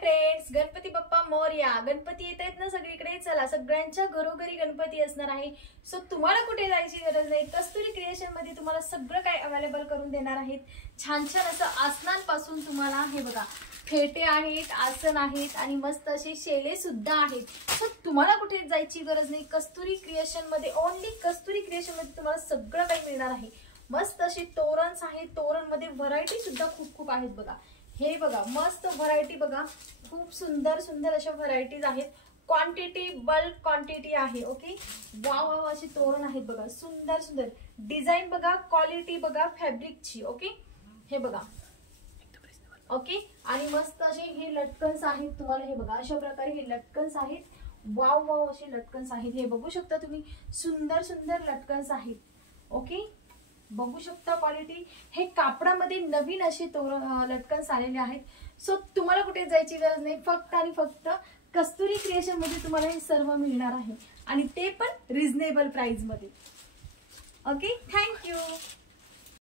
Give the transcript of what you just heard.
Friends, Ganpati Bappa Morya. Ganpati येत आहेत ना सगळीकडे. चला, सगळ्यांच्या घरोघरी गणपती असणार आहे. सो तुम्हाला कुठे जायची गरज नाही. कस्तुरी क्रिएशन मध्ये तुम्हाला सगळं काही अवेलेबल करून देणार आहेत. छान छान असं आसनांपासून तुम्हाला हे बघा फेटे आहेत, आसन आहेत आणि मस्त असे शेले सुद्धा आहेत. सो तुम्हाला कुठे जायची गरज नाही. कस्तुरी क्रिएशन मध्ये, ओनली कस्तुरी क्रिएशन मध्ये तुम्हाला सगळं काही मिळणार आहे. मस्त अशी तोरणस आहेत. तोरण मध्ये व्हरायटी सुद्धा खूप खूप आहेत बघा. हे बघा मस्त व्हरायटी बघा, खूप सुंदर सुंदर अशा व्हरायटीज आहेत. क्वांटिटी बल्क क्वांटिटी आहे. ओके, वाव वाव अशी तोरण आहेत बघा, सुंदर सुंदर डिझाईन बघा, क्वालिटी बघा फॅब्रिकची. ओके, हे बघा. ओके, आणि मस्त असे हे लटकन्स आहेत. तुम्हाला हे बघा अशा प्रकारे हे लटकन्स आहेत. वाव वाव असे लटकन्स आहेत. हे बघू शकता तुम्ही, सुंदर सुंदर लटकन्स आहेत. ओके, बघू शकता क्वालिटी. हे कापडामध्ये नवीन असे लटकन्स आलेले आहेत. सो तुम्हाला कुठे जायची गरज नाही. फक्त आणि फक्त कस्तुरी क्रिएशन मध्ये तुम्हाला हे सर्व मिळणार आहे आणि ते पण रिझनेबल प्राइस मध्ये. Okay, thank you.